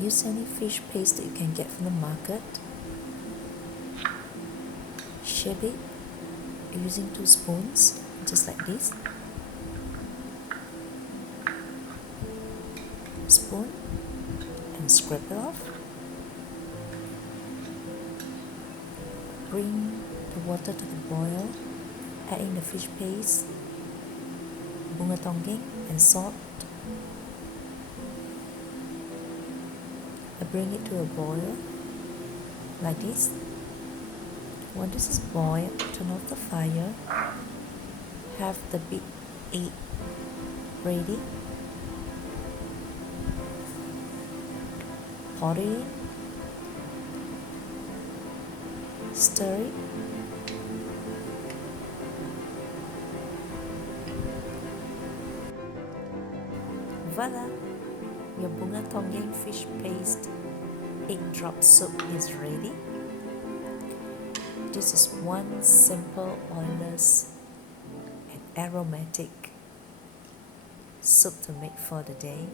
Use any fish paste that you can get from the market. Shape it using 2 spoons, just like this. Spoon and scrape it off. Bring the water to the boil, add in the fish paste, Bunga Tongkeng and salt. Bring it to a boil like this. When this is boiled, turn off the fire. Have the big egg ready. Pour it in. Stir it. Voila! Your Bunga Tongkeng fish paste Eggdrop soup is ready. This is one simple, oilless and aromatic soup to make for the day.